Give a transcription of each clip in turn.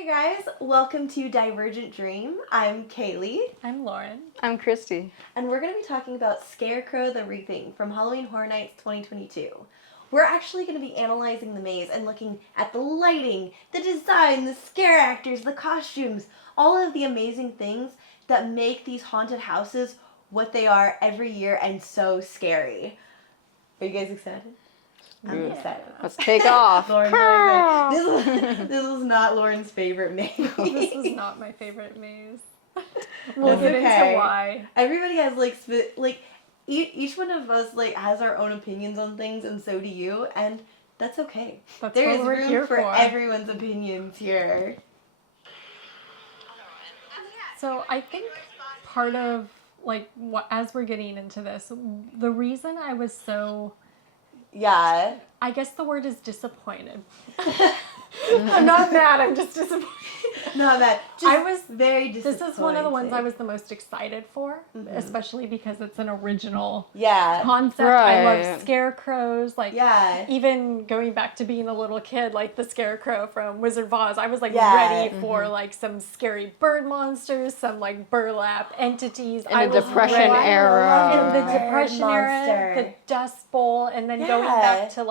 Hey guys, welcome to DivergentDream. I'm Kaleigh. I'm Lauren. I'm Christy. And we're going to be talking about Scarecrow the Reaping from Halloween Horror Nights 2022. We're actually going to be analyzing the maze and looking at the lighting, the design, the scare actors, the costumes, all of the amazing things that make these haunted houses what they are every year and so scary. Are you guys excited? I'm excited. Let's take off. Lauren's this was not Lauren's favorite maze. This was not my favorite maze. We'll get into why. Everybody has each one of us has our own opinions on things, and so do you, and that's okay. There is room for everyone's opinions here. So I think part of as we're getting into this, the reason I was so I guess the word is disappointed. I'm not mad, I'm just disappointed. Not mad. I was very disappointed. This is one of the ones I was the most excited for, especially because it's an original concept. Right. I love scarecrows. Even going back to being a little kid, like the scarecrow from Wizard of Oz, I was ready for some scary bird monsters, some burlap entities. In the Depression era. In the Depression era, the Dust Bowl, and then going back to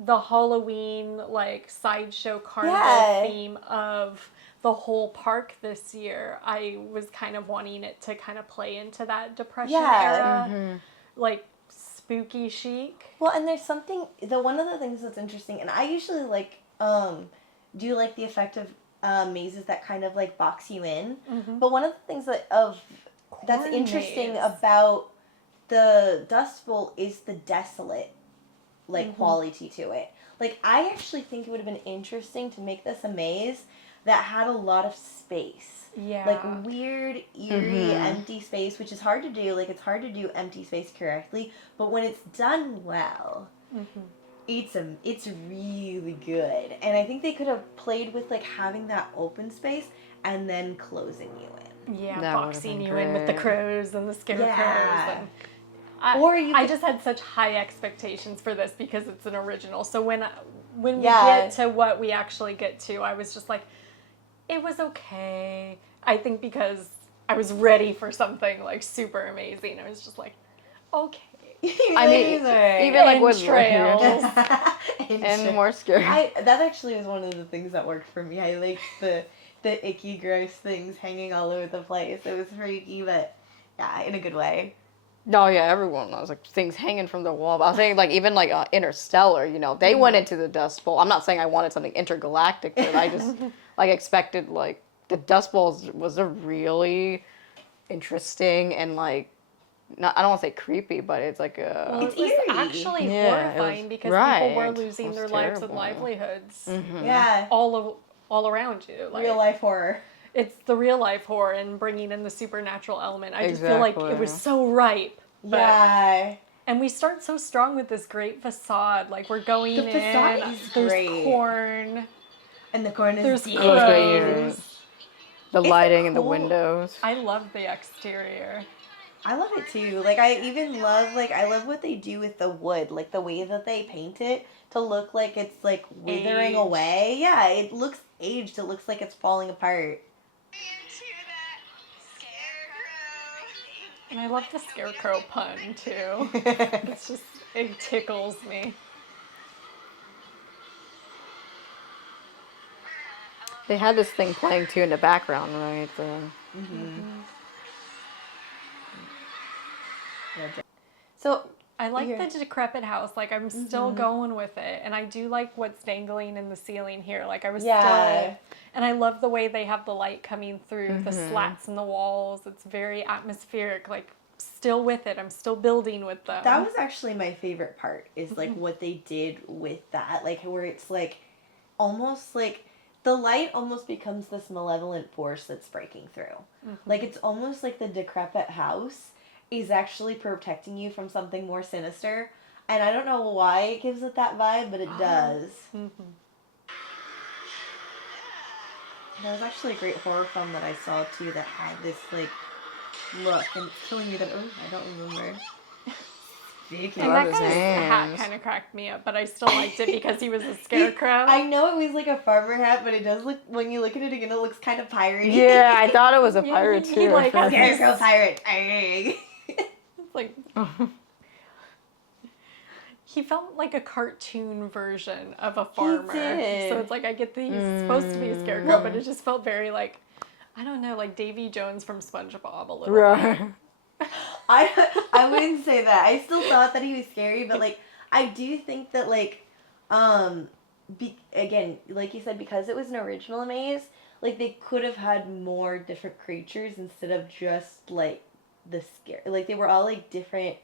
the Halloween sideshow carnival theme of the whole park this year. I was kind of wanting it to kind of play into that Depression era, spooky chic. Well, and there's something, one of the things that's interesting, and I usually do like the effect of mazes that kind of box you in. But one of the things that's interesting about the Dust Bowl is the desolate quality to it. I actually think it would have been interesting to make this a maze that had a lot of space. Yeah. Weird, eerie, empty space, which is hard to do. It's hard to do empty space correctly, but when it's done well, it's really good. And I think they could have played with having that open space and then closing you in. Yeah, boxing you in with the crows and the scarecrows. Yeah. I just had such high expectations for this because it's an original. So when we get to what we actually get to, I was just it was okay. I think because I was ready for something super amazing. I was just okay. I mean, even with trails and more scary. That actually was one of the things that worked for me. I liked the icky, gross things hanging all over the place. It was freaky, but in a good way. No, yeah, everyone was things hanging from the wall. But I was saying even Interstellar, they went into the Dust Bowl. I'm not saying I wanted something intergalactic, but I just expected the Dust Bowl was a really interesting and not, I don't want to say creepy, but it's it was actually horrifying because people were losing their lives and livelihoods. Yeah, all around you. Real life horror. It's the real life horror and bringing in the supernatural element. I just feel it was so ripe. And we start so strong with this great facade. We're going in. The facade is great. There's corn. And the corn is deep. The lighting in the windows. I love the exterior. I love it too. I even love, I love what they do with the wood. The way that they paint it to look like it's, withering away. Yeah, it looks aged. It looks like it's falling apart. And I love the scarecrow pun, too. It tickles me. They had this thing playing, too, in the background, right? So, I like the decrepit house. I'm still going with it. And I do like what's dangling in the ceiling here. I was still... And I love the way they have the light coming through the slats in the walls. It's very atmospheric. Still with it. I'm still building with them. That was actually my favorite part, is what they did with that. Where it's almost the light almost becomes this malevolent force that's breaking through. It's almost the decrepit house is actually protecting you from something more sinister. And I don't know why it gives it that vibe, but it does. There was actually a great horror film that I saw, too, that had this, look, and it's killing me that, I don't remember. ridiculous. And that guy's hat kind of cracked me up, but I still liked it because he was a scarecrow. I know it was like a farmer hat, but it does look, when you look at it again, it looks kind of piratey. Yeah, I thought it was a pirate too. He like has Scarecrow pirate. It's like he felt like a cartoon version of a farmer. He did. So it's like I get that he's supposed to be a scarecrow, but it just felt very like, I don't know, like Davy Jones from SpongeBob a little bit. I wouldn't say that. I still thought that he was scary, but like I do think that like again, like you said, because it was an original maze, like they could have had more different creatures instead of just like the scare. Like they were all like different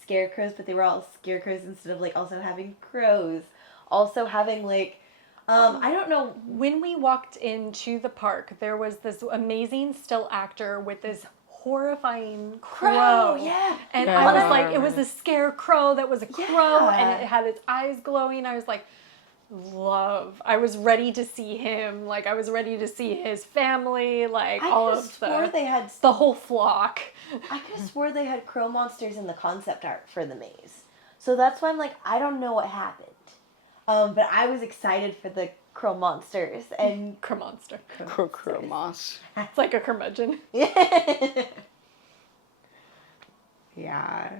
scarecrows, but they were all scarecrows instead of like also having crows, also having like I don't know. When we walked into the park, there was this amazing still actor with this horrifying crow. Yeah. And I was like, it was a scarecrow that was a crow, and it had its eyes glowing. I was like, love. I was ready to see him. Like, I was ready to see his family. Like, all of the whole flock. I could have swore they had crow monsters in the concept art for the maze. So that's why I'm like, I don't know what happened. But I was excited for the crow monsters and crow monster. Crow moss. It's like a curmudgeon. Yeah.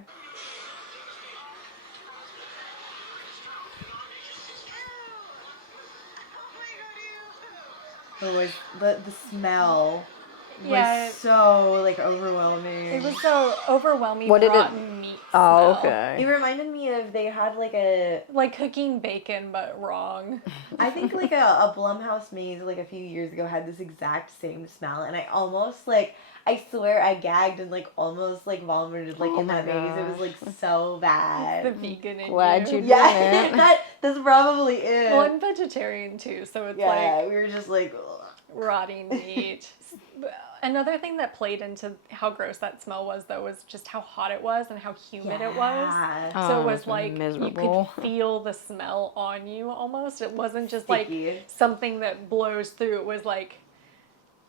It was the smell was so like overwhelming. It was so overwhelming. What did rotten meat Oh, smell. okay. It reminded me of, they had like cooking bacon but wrong. I think like a Blumhouse maze like a few years ago had this exact same smell, and I almost like, I swear I gagged and like almost like vomited like in that maze. It was like so bad. It's the vegan in Glad you you. did. Yeah, that's probably it. Well, I'm vegetarian too, so it's like we were just like ugh. Rotting meat. Another thing that played into how gross that smell was, though, was just how hot it was and how humid it was. So it was like miserable. You could feel the smell on you almost. It wasn't just Sticky. like something that blows through. It was like,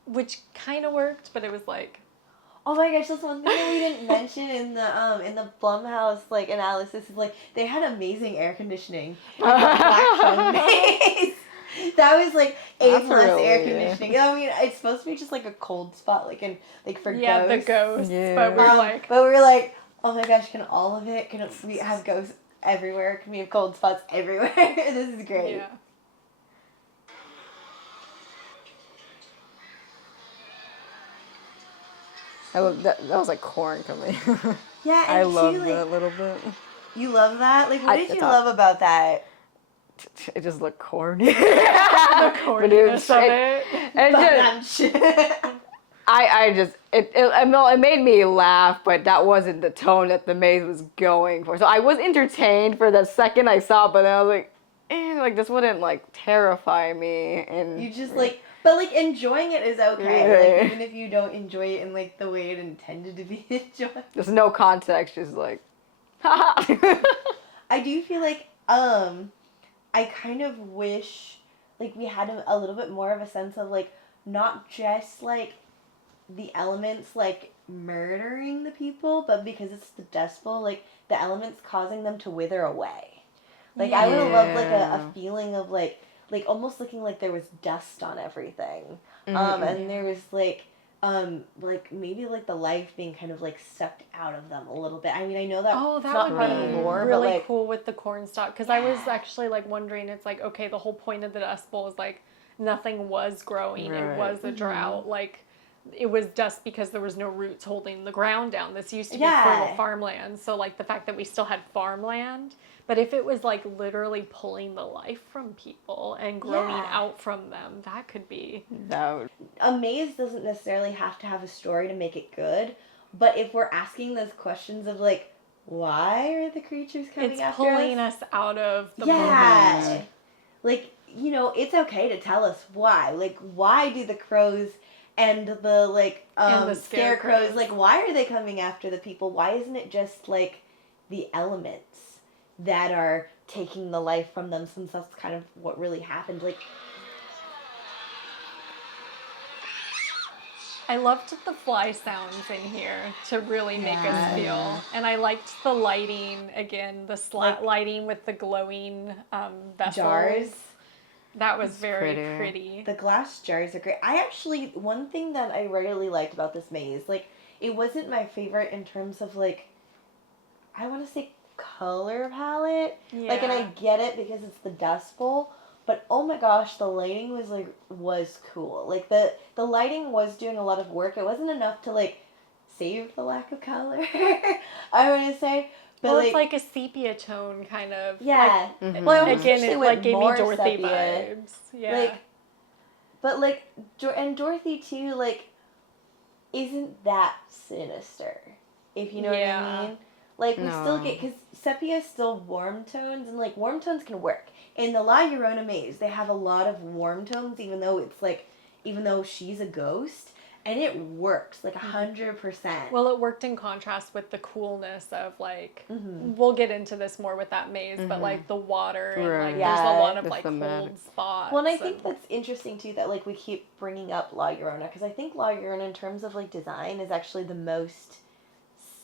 which kind of worked, but it was like. Oh my gosh, that's one thing that we didn't mention in the Blumhouse like analysis is like they had amazing air conditioning in the Black Phone maze. That was like A+ air conditioning. I mean, it's supposed to be just like a cold spot, like in like for ghosts. The ghosts. Yeah. But we were like, oh my gosh, can all of it? Can we have ghosts everywhere? Can we have cold spots everywhere? This is great. Yeah. That was like corn coming. Yeah, and I love like, that a little bit. You love that? Like, what did you love about that? It just looked corny. The corniness of it. It made me laugh, but that wasn't the tone that the maze was going for. So I was entertained for the second I saw it, but then I was like, this wouldn't like terrify me. And you just like, but like enjoying it is okay. Like, even if you don't enjoy it in like the way it intended to be enjoyed. There's no context, just like, I do feel like I kind of wish like we had a little bit more of a sense of like not just like the elements like murdering the people, but because it's the Dust Bowl, like the elements causing them to wither away. Like I would have loved like a feeling of like almost looking like there was dust on everything. And there was like maybe like the life being kind of like sucked out of them a little bit. I mean, I know that that not would part be of the lore, really but like cool with the corn stalk, because I was actually like wondering, it's like, okay, the whole point of the Dust Bowl is like nothing was growing. Right. It was a drought. Like it was dust because there was no roots holding the ground down. This used to be fertile farmland. So like the fact that we still had farmland, but if it was like literally pulling the life from people and growing out from them, that could be. A maze doesn't necessarily have to have a story to make it good, but if we're asking those questions of like, why are the creatures coming after us? It's pulling us out of the moment. Like, you know, it's okay to tell us why. Like, why do the crows and the like and the scarecrows, like, why are they coming after the people? Why isn't it just like the elements that are taking the life from them, since that's kind of what really happened? Like I loved the fly sounds in here to really make us feel. And I liked the lighting, again, the lighting with the glowing vessels. Jars. That was very pretty. The glass jars are great. One thing that I really liked about this maze, like, it wasn't my favorite in terms of, like, I want to say color palette. Yeah. Like, and I get it because it's the Dust Bowl. But oh my gosh, the lighting was cool. Like the lighting was doing a lot of work. It wasn't enough to like save the lack of color. I want to say, but well, it's like a sepia tone kind of. Yeah. Like, well, again, it like gave me Dorothy sepia vibes. Yeah. And Dorothy too. Like, isn't that sinister? If you know what I mean. Like we still get because sepia is still warm tones, and like warm tones can work. In the La Llorona maze, they have a lot of warm tones, even though she's a ghost, and it works, 100%. Well, it worked in contrast with the coolness of, like, we'll get into this more with that maze, but, like, the water, and, like, there's a lot of, like, cold spots. Well, and I think that's interesting, too, that, like, we keep bringing up La Llorona, because I think La Llorona, in terms of, like, design, is actually the most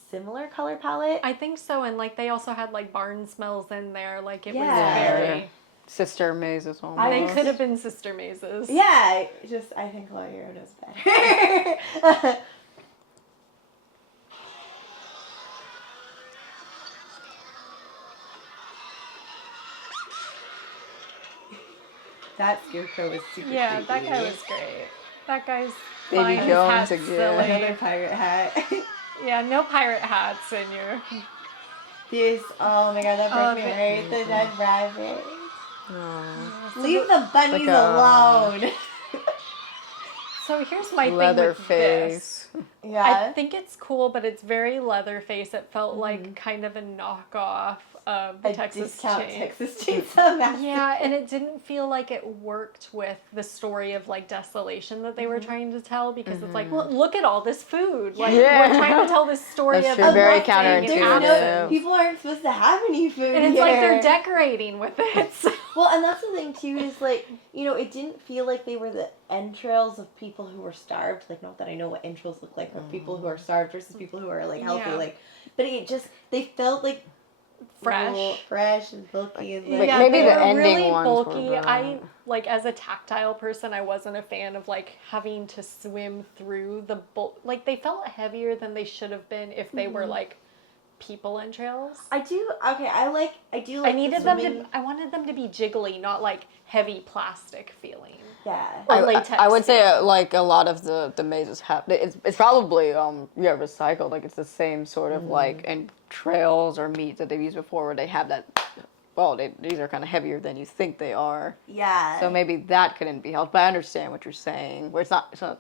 similar color palette. I think so, and, like, they also had, like, barn smells in there, like, it was very... Sister mazes almost. They could have been sister mazes. Yeah, I think La Llorona's better. That Scarecrow was super creepy. That guy was great. That guy's Baby fine. Jones His hat's again. silly. Another pirate hat. Yeah, no pirate hats in your... This, oh my god, that broke me right. The dead rabbit. Leave the bunnies alone. So here's my thing with this. Yeah. I think it's cool, but it's very Leatherface. It felt like kind of a knockoff of the Texas Chainsaw Massacre. Yeah, and it didn't feel like it worked with the story of like desolation that they were trying to tell, because it's like, well, look at all this food. Like we're trying to tell this story of very counterintuitive. People aren't supposed to have any food. And it's like they're decorating with it. So. Well, and that's the thing too, is like, you know, it didn't feel like they were the entrails of people who were starved. Like, not that I know what entrails look like for people who are starved versus people who are like healthy. Like, but it just, they felt like fresh and bulky, and like maybe the ending really ones bulky. were I like, as a tactile person, I wasn't a fan of like having to swim through the like they felt heavier than they should have been if they were like people entrails. I do like I wanted them to be jiggly, not like heavy plastic feeling. Yeah. Or latex. I would say like a lot of the mazes have it's probably recycled. Like it's the same sort of like entrails or meat that they've used before, where they have that. Well, these are kind of heavier than you think they are. Yeah. So maybe that couldn't be helped. But I understand what you're saying. Where it's not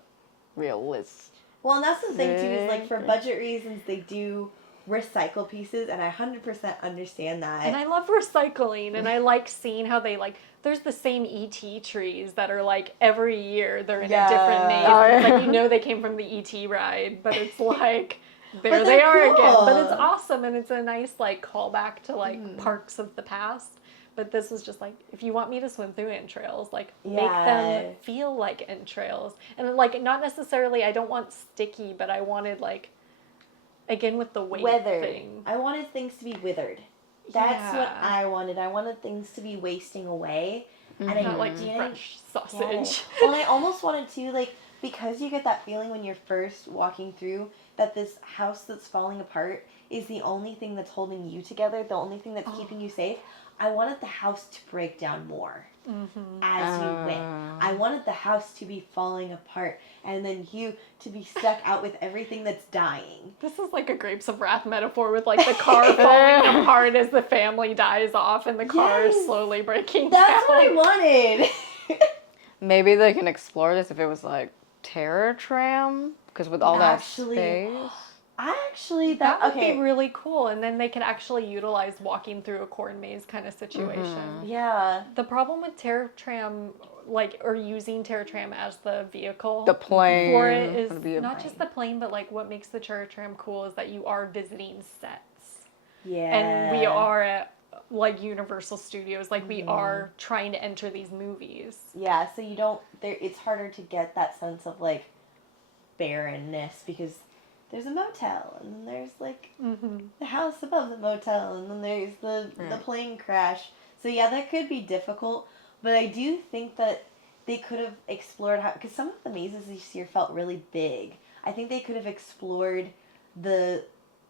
realistic. Well, and that's the thing too, is like for budget reasons they do recycle pieces, and I 100% understand that. And I love recycling, and I like seeing how they like. There's the same ET trees that are like every year they're in a different name. Like, you know, they came from the ET ride, but it's like there they are again. But it's awesome, and it's a nice like callback to like parks of the past. But this was just like, if you want me to swim through entrails, like make them feel like entrails, and like not necessarily. I don't want sticky, but I wanted like. Again, with the weight thing. I wanted things to be withered. That's what I wanted. I wanted things to be wasting away. And I not like fresh sausage. Well, I almost wanted to, like, because you get that feeling when you're first walking through that this house that's falling apart is the only thing that's holding you together, the only thing that's keeping you safe. I wanted the house to break down more as you went. I wanted the house to be falling apart, and then you to be stuck out with everything that's dying. This is like a Grapes of Wrath metaphor with like the car falling apart as the family dies off and the car is slowly breaking down. That's what I wanted. Maybe they can explore this if it was like Terror Tram, because with all that space. That would be really cool, and then they could actually utilize walking through a corn maze kind of situation. Yeah. The problem with Terror Tram, like, or using Terror Tram as the vehicle, the plane for it is not just the plane, but like what makes the Terror Tram cool is that you are visiting sets. Yeah. And we are at like Universal Studios, like we are trying to enter these movies. Yeah, so you don't. It's harder to get that sense of like barrenness because there's a motel, and then there's like the house above the motel, and then there's the plane crash. So yeah, that could be difficult, but I do think that they could have explored how, because some of the mazes this year felt really big. I think they could have explored the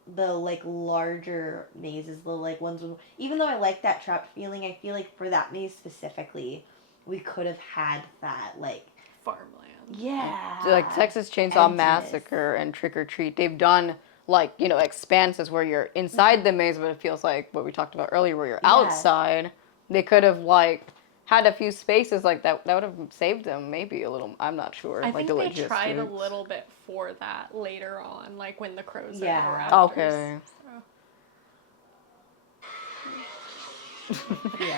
like larger mazes, the like ones with, even though I like that trapped feeling, I feel like for that maze specifically, we could have had that like farmland. Yeah. So, like Texas Chainsaw Emptiness. Massacre and Trick or Treat, they've done like, you know, expanses where you're inside the maze, but it feels like what we talked about earlier, where you're outside. They could have like had a few spaces like that. That would have saved them maybe a little. I'm not sure. I like think they tried a little bit for that later on, like when the crows are in the rafters. Okay.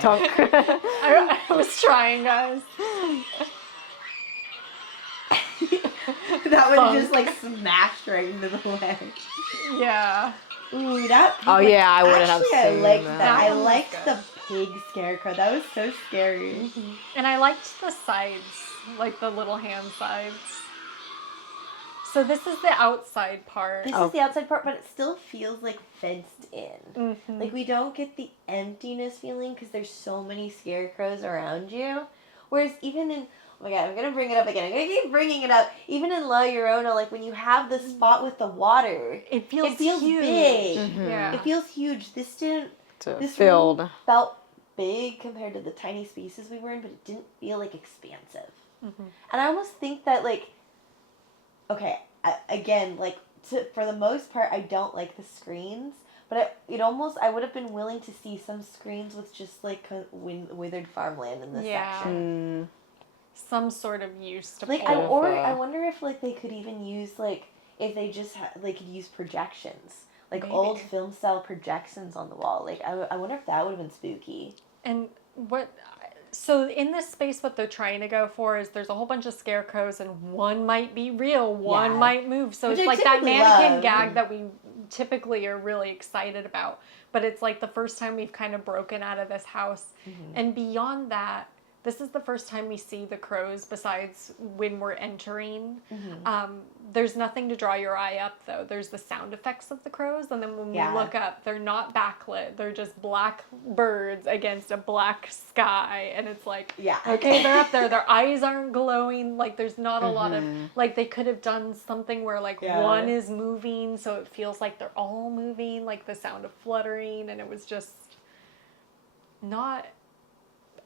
So. I was trying, guys. That one just like smashed right into the leg. Yeah. Ooh, that. Oh yeah, I wouldn't have seen I liked that. I liked the pig scarecrow. That was so scary. And I liked the sides, like the little hand sides. So this is the outside part. This is the outside part, but it still feels like fenced in. Like we don't get the emptiness feeling because there's so many scarecrows around you. Whereas even in, oh my god, I'm gonna bring it up again. I'm gonna keep bringing it up. Even in La Llorona, like when you have the spot with the water, it feels huge. Big. Yeah. It feels huge. This didn't. This filled. room felt big compared to the tiny spaces we were in, but it didn't feel like expansive. And I almost think that like, okay, again, like for the most part, I don't like the screens. But I would have been willing to see some screens with just like withered farmland in this section. Some sort of use to like, I wonder if like they could even use like if they just they could use projections, like Maybe. old film style projections on the wall. Like I wonder if that would have been spooky. And so in this space, what they're trying to go for is there's a whole bunch of scarecrows, and one might be real, one might move. So which it's I like that typically mannequin love. gag that we typically are really excited about. But it's like the first time we've kind of broken out of this house. And beyond that, this is the first time we see the crows besides when we're entering. There's nothing to draw your eye up, though. There's the sound effects of the crows, and then when we look up, they're not backlit. They're just black birds against a black sky, and it's like, okay, they're up there. Their eyes aren't glowing. Like, there's not a lot of, like, they could have done something where, like, one is moving, so it feels like they're all moving, like the sound of fluttering, and it was just not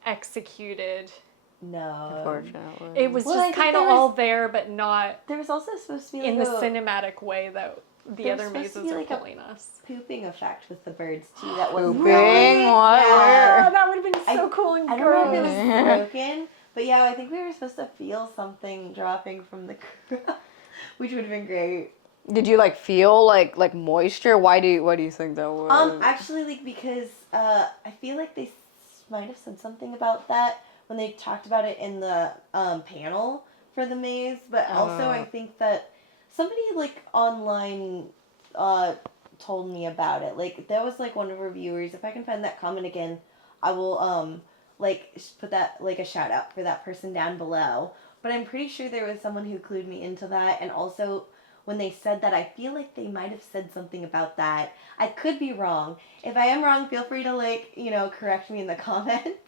executed. No. Unfortunately. It was just kind of all there, but not There was also supposed to be like in the cinematic way that the other mazes are like pulling us. Pooping effect with the birds too. That was Pooping? really, What? Oh, that would have been so cool and I don't know if it was broken, but yeah, I think we were supposed to feel something dropping from the crow, which would have been great. Did you like feel like moisture? Why do you think that was? Actually, like because I feel like they might have said something about that when they talked about it in the panel for the maze, but also I think that somebody like online told me about it. Like that was like one of our viewers. If I can find that comment again, I will like put that like a shout out for that person down below. But I'm pretty sure there was someone who clued me into that, and also when they said that, I feel like they might have said something about that. I could be wrong. If I am wrong, feel free to like, correct me in the comments.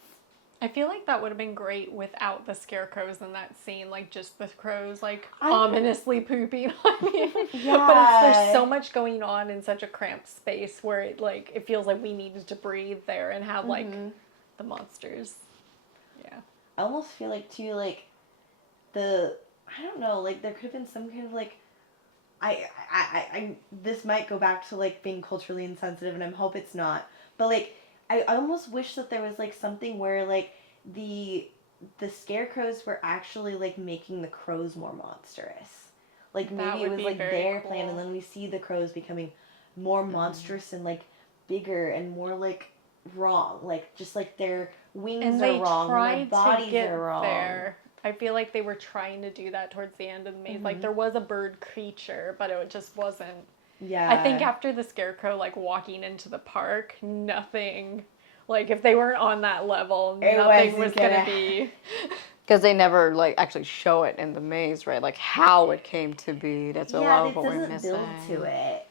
I feel like that would have been great without the scarecrows in that scene, like just the crows like ominously pooping on me. But there's so much going on in such a cramped space where it feels like we needed to breathe there and have like the monsters. Yeah. I almost feel like too like I don't know, like there could have been some kind of like I this might go back to like being culturally insensitive, and I hope it's not. But like I almost wish that there was like something where like the scarecrows were actually like making the crows more monstrous. Like maybe it was like their plan, and then we see the crows becoming more monstrous and like bigger and more like wrong. Like just like their wings are wrong and their bodies are wrong. There. I feel like they were trying to do that towards the end of the maze. Like there was a bird creature, but it just wasn't. Yeah. I think after the scarecrow like walking into the park, nothing, like if they weren't on that level, nothing was gonna be. Because they never like actually show it in the maze, right? Like how it came to be. That's a lot of what we're missing. Yeah, it doesn't build to it.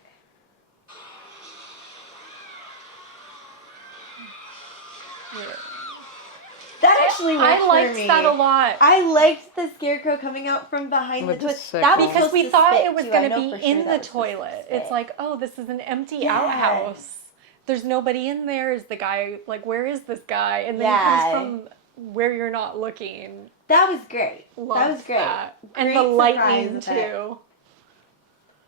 Yeah. That actually worked I for liked me. that a lot. I liked the scarecrow coming out from behind the toilet. That because we thought it was going to be in the toilet. It's like, oh, this is an empty outhouse. There's nobody in there. Is the guy, like, where is this guy? And then he comes from where you're not looking. That was great. Loved that was great. And the lightning, too.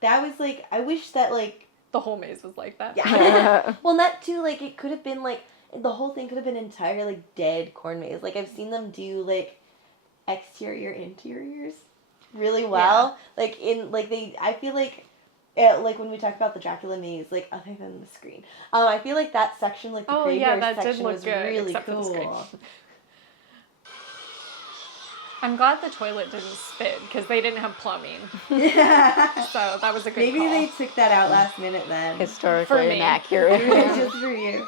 That was, like, I wish that, like... The whole maze was like that. Yeah. Well, that, too, like, it could have been, like... The whole thing could have been an entire, like, dead corn maze. Like, I've seen them do, like, exterior, interiors really well. Yeah. Like, in, like, I feel like, like, when we talk about the Dracula maze, like, other than the screen, I feel like that section, like, the graveyard section was good, really cool. I'm glad the toilet didn't spit, because they didn't have plumbing. Yeah. So, that was a good Maybe call. They took that out last minute then. Historically inaccurate. Just for you.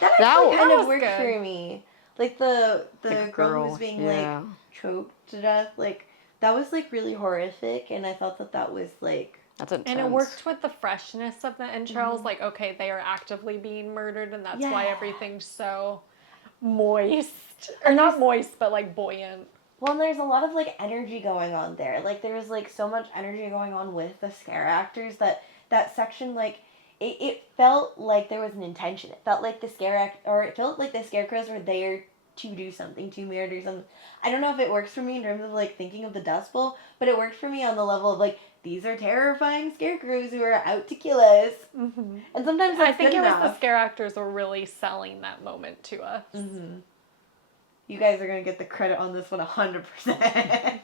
That kind of worked for me. Like, the girl who was being, like, choked to death, like, that was, like, really horrific, and I thought that was, like... That's intense. And it worked with the freshness of the entrails, like, okay, they are actively being murdered, and that's why everything's so moist. Or not moist, but, like, buoyant. Well, and there's a lot of, like, energy going on there. Like, there's, like, so much energy going on with the scare actors that section, like... It felt like there was an intention. It felt like it felt like the scarecrows were there to do something, to murder something. I don't know if it works for me in terms of, like, thinking of the Dust Bowl, but it worked for me on the level of, like, these are terrifying scarecrows who are out to kill us. Mm-hmm. And sometimes that's I think good it enough. was the scare actors were really selling that moment to us. Mm-hmm. You guys are going to get the credit on this one 100%. Yeah,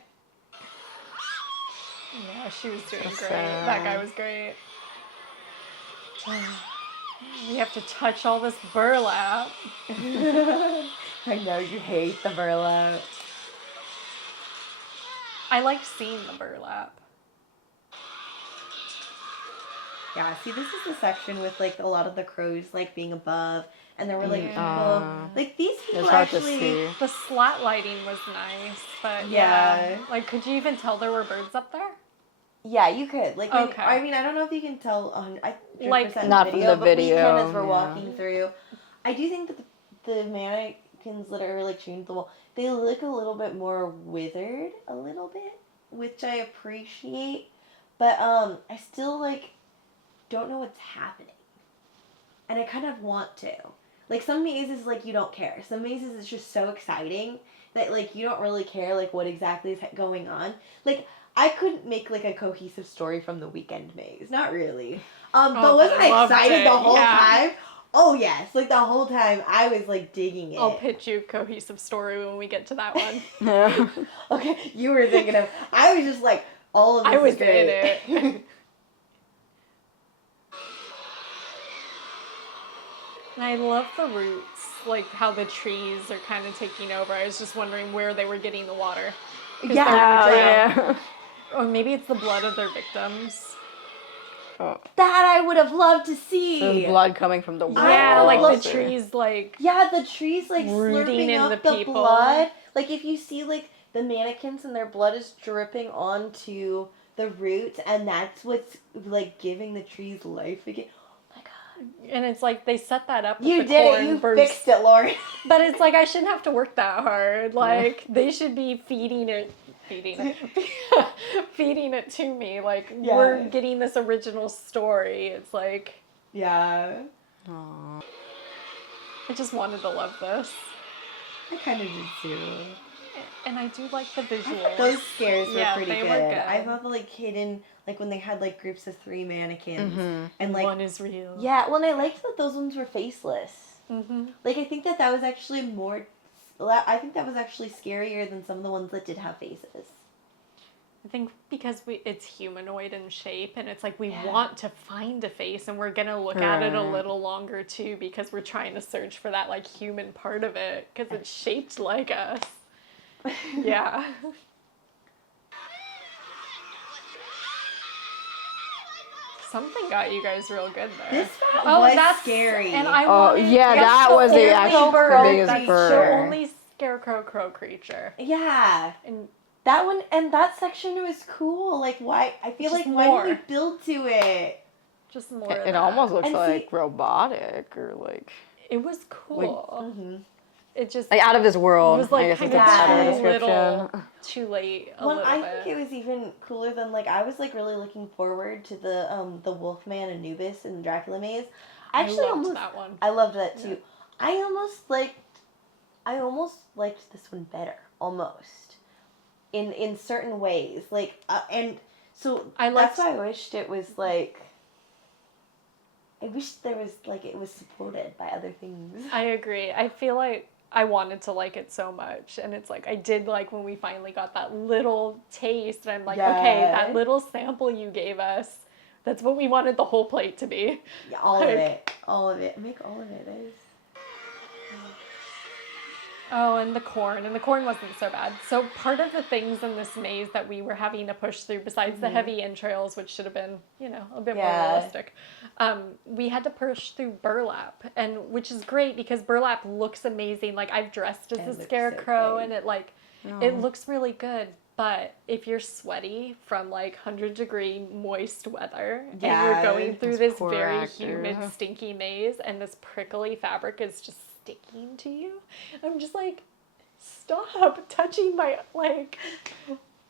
she was doing great. That guy was great. We have to touch all this burlap. I know you hate the burlap. I liked seeing the burlap. Yeah, see, this is the section with, like, a lot of the crows, like, being above, and there were, like, people, like, these people actually... The slat lighting was nice, but yeah. Like, could you even tell there were birds up there? Yeah, you could. Like, okay. I mean, I don't know if you can tell 100% like, not video, from the video, but we can as we're walking through. I do think that the mannequins that are, like, chained to the wall, they look a little bit more withered, a little bit, which I appreciate, but, I still, like, don't know what's happening. And I kind of want to. Like, some mazes, like, you don't care. Some mazes, it's just so exciting that, like, you don't really care, like, what exactly is going on. Like, I couldn't make, like, a cohesive story from the Weekend maze. Not really. But wasn't I excited the whole time? Oh, yes. Like, the whole time, I was, like, digging it. I'll pitch you a cohesive story when we get to that one. Okay, you were thinking of... I was just, like, all of this I was is great. in it. And I love the roots, like, how the trees are kind of taking over. I was just wondering where they were getting the water. Yeah. Or maybe it's the blood of their victims. Oh. That I would have loved to see. There's blood coming from the wall. Yeah, like the trees, like... Yeah, the trees, like, rooting slurping in up the blood. Like, if you see, like, the mannequins and their blood is dripping onto the roots, and that's what's, like, giving the trees life again. Oh, my God. And it's like, they set that up with you the did corn it. You burst. fixed it, Lauren. But it's like, I shouldn't have to work that hard. Like, they should be feeding it to me. Like, we're getting this original story. It's like... Yeah. Aww. I just wanted to love this. I kind of did too. And I do like the visuals. Those scares were pretty good. Were good. I thought the, like, hidden, like, when they had, like, groups of 3 mannequins. And, like... One is real. Yeah, well, and I liked that those ones were faceless. Mm-hmm. Like, I think that was actually more... I think that was actually scarier than some of the ones that did have faces. I think because it's humanoid in shape, and it's like we want to find a face, and we're going to look at it a little longer, too, because we're trying to search for that, like, human part of it, because it's shaped like us. Yeah. Something got you guys real good there. This was that's scary. And I that was the actual biggest bird. She'll only scarecrow crow creature. Yeah. And that one, and that section was cool. Like, why? I feel like, why did we build to it? Just more of It that. almost looks like robotic or like... It was cool. Like, it just... Like out of this world. It was like I guess kind is a better of description. too late I think it was even cooler than, like, I was, like, really looking forward to the Wolfman Anubis in the Dracula maze. I loved that one. I loved that too. Yeah. I almost liked this one better, almost. In certain ways. Like, and so that's why I wished it was, like... I wish there was, like, it was supported by other things. I agree. I feel like I wanted to like it so much. And it's like, I did like when we finally got that little taste. And I'm like, okay, that little sample you gave us, that's what we wanted the whole plate to be. Yeah, all of it. All of it. Make all of it. Oh, and the corn. And the corn wasn't so bad. So part of the things in this maze that we were having to push through, besides the heavy entrails, which should have been, you know, a bit more realistic, we had to push through burlap, and which is great because burlap looks amazing. Like, I've dressed as a scarecrow, and it, like, it looks really good. But if you're sweaty from, like, 100-degree moist weather, and you're going through this very humid, stinky maze, and this prickly fabric is just sticking to you, I'm just like, stop touching my, like...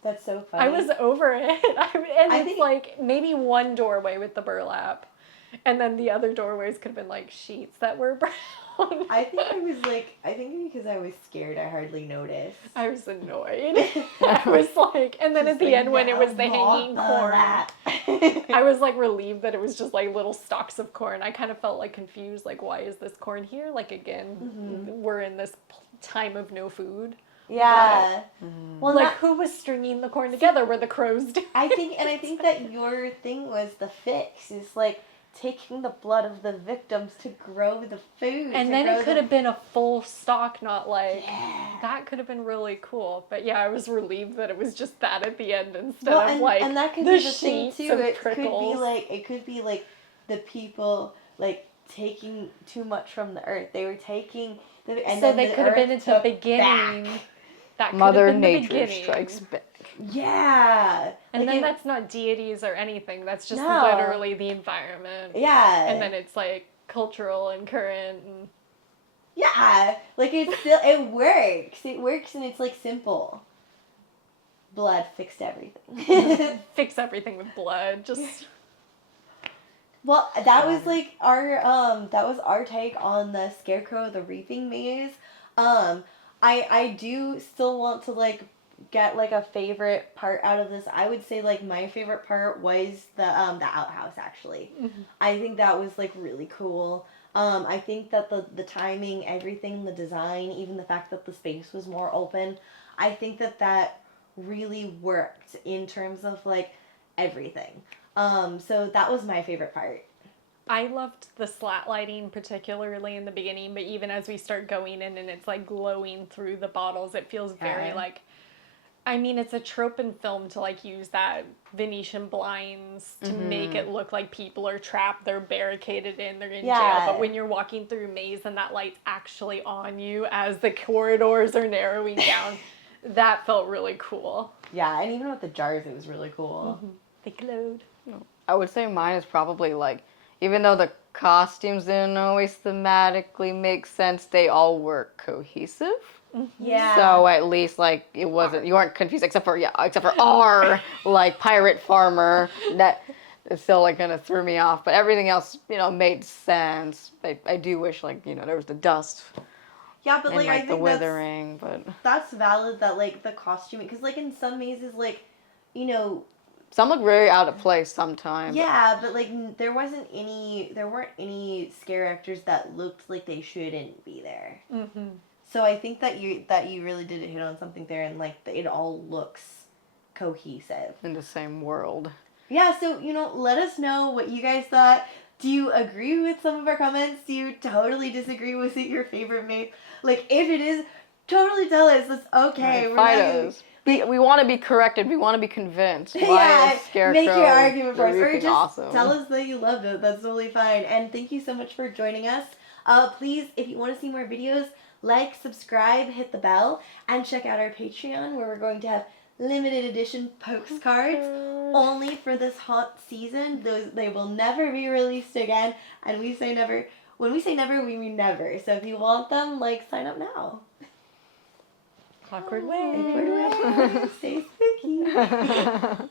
That's so funny. I was over it. I think like, maybe one doorway with the burlap, and then the other doorways could have been, like, sheets that were brown. I think because I was scared, I hardly noticed. I was annoyed. I was like, and then at the end when it was the hanging corn, I was like relieved that it was just like little stalks of corn. I kind of felt like confused, like, why is this corn here? Like, again, we're in this time of no food. Yeah. Well, like, who was stringing the corn together? Were the crows doing? I think that your thing was the fix, is like taking the blood of the victims to grow the food. And then it could have been a full stalk, not like, that could have been really cool. But yeah, I was relieved that it was just that at the end instead of like, and that could the be the thing too. It could be like the people like taking too much from the earth. They were taking so they could have been at the beginning. That could Mother have been Nature the beginning. strikes back. Yeah. And then that's not deities or anything. That's just literally the environment. Yeah. And then it's like cultural and current. And... Yeah. Like, it's still, it works. It works, and it's like simple. Blood fixed everything. Fix everything with blood. Just... Well, that was like our take on the Scarecrow, the Reaping Maze. I do still want to like get like a favorite part out of this. I would say like my favorite part was the outhouse, actually. I think that was like really cool. I think that the timing, everything, the design, even the fact that the space was more open, I think that really worked in terms of like everything. So that was my favorite part. I loved the slat lighting, particularly in the beginning, but even as we start going in and it's like glowing through the bottles, it feels very like, I mean, it's a trope in film to like use that Venetian blinds to make it look like people are trapped, they're barricaded in, they're in jail. But when you're walking through a maze and that light's actually on you as the corridors are narrowing down, that felt really cool. Yeah, and even with the jars, it was really cool. They glowed. I would say mine is probably like, even though the costumes didn't always thematically make sense, they all were cohesive. Yeah. So at least like it wasn't, you weren't confused except for our like pirate farmer that is still like kind of threw me off. But everything else, you know, made sense. I do wish like, you know, there was the dust. Yeah, but and, like I think the withering, but that's valid that like the costuming, because like in some mazes, like, you know, some look very out of place sometimes. Yeah, but like there weren't any scare actors that looked like they shouldn't be there. So I think that you really did hit on something there, and like it all looks cohesive in the same world. Yeah, so you know, let us know what you guys thought. Do you agree with some of our comments? Do you totally disagree? Was it your favorite maze? Like, if it is, totally tell us. That's okay. Fight us. We want to be corrected. We want to be convinced. Why is Scarecrow make your argument for us, or just awesome? Tell us that you loved it. That's totally fine. And thank you so much for joining us. Please, if you want to see more videos, like, subscribe, hit the bell, and check out our Patreon where we're going to have limited edition postcards only for this hot season. They will never be released again, and we say never. When we say never, we mean never. So if you want them, like, sign up now. Awkward way. Awkward way. Stay spooky.